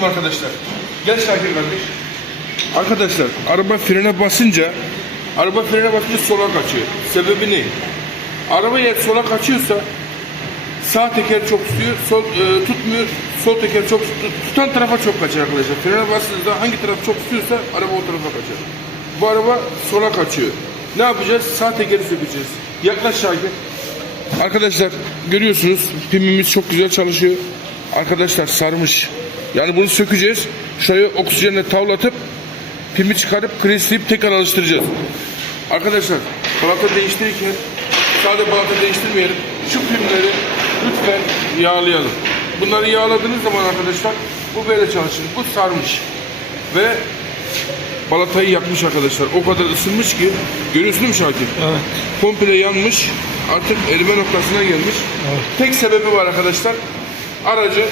söyleyeyim arkadaşlar. Gel Şakir kardeş. Arkadaşlar araba frene basınca araba frene basınca sola kaçıyor. Sebebi ne? Araba eğer sola kaçıyorsa sağ teker çok tutuyor, sol e, tutmuyor. Sol teker çok tut- tutan tarafa çok kaçar arkadaşlar. Frene bastığınızda hangi taraf çok tutuyorsa araba o tarafa kaçar. Bu araba sola kaçıyor. Ne yapacağız? Sağ tekeri sökeceğiz. Yaklaş Şakir. Arkadaşlar görüyorsunuz pimimiz çok güzel çalışıyor. Arkadaşlar sarmış. Yani bunu sökeceğiz. Şuraya oksijenle tavlatıp pimi çıkarıp kresleyip tekrar alıştıracağız. Arkadaşlar balata değiştirirken sadece balata değiştirmeyelim. Şu pimleri lütfen yağlayalım. Bunları yağladığınız zaman arkadaşlar bu böyle çalışır. Bu sarmış. Ve balatayı yakmış arkadaşlar. O kadar ısınmış ki görüyorsun değil mi Şakir? Evet. komple yanmış. Artık erime noktasına gelmiş. Tek sebebi var arkadaşlar. Aracı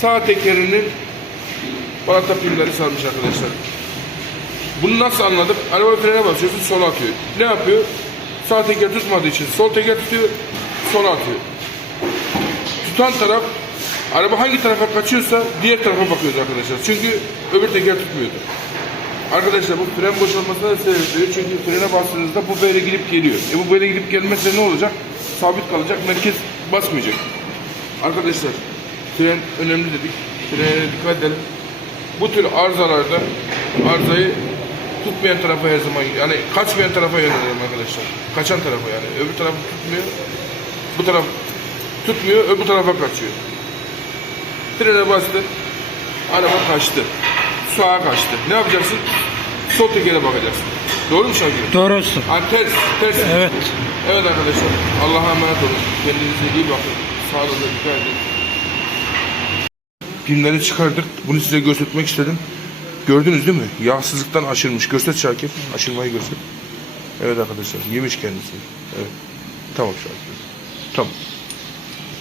sağ tekerinin balata pilleri sarmış arkadaşlar. Bunu nasıl anladık? Araba frene basıyorsun sola atıyor. Ne yapıyor? Sağ teker tutmadığı için sol teker tutuyor, sola atıyor. Tutan taraf araba hangi tarafa kaçıyorsa diğer tarafa bakıyoruz arkadaşlar. Çünkü öbür teker tutmuyordu. Arkadaşlar bu fren boşalmasına da sebep veriyor. Çünkü frene bastığınızda bu böyle gidip geliyor. E bu böyle gidip gelmezse ne olacak? Sabit kalacak, merkez basmayacak. Arkadaşlar fren önemli dedik. Frene dikkat edelim. Bu tür arızalarda arızayı tutmayan tarafa her zaman yani kaçmayan tarafa yönelelim arkadaşlar. Kaçan tarafa yani. Öbür tarafı tutmuyor. Bu taraf tutmuyor, öbür tarafa kaçıyor. Frene bastı. Araba kaçtı. Sağa kaçtı. Ne yapacaksın? Sol tekere bakacaksın. Doğru mu Şakir? Doğrusu. Ha, ters, ters. Evet. Evet arkadaşlar. Allah'a emanet olun. Kendinize iyi bakın. Sağlığınıza dikkat edin. Pimleri çıkardık. Bunu size göstermek istedim. Gördünüz değil mi? Yağsızlıktan aşırmış. Göster Şakir. Aşırmayı göster. Evet arkadaşlar. Yemiş kendisi. Evet. Tamam Şakir. Tamam.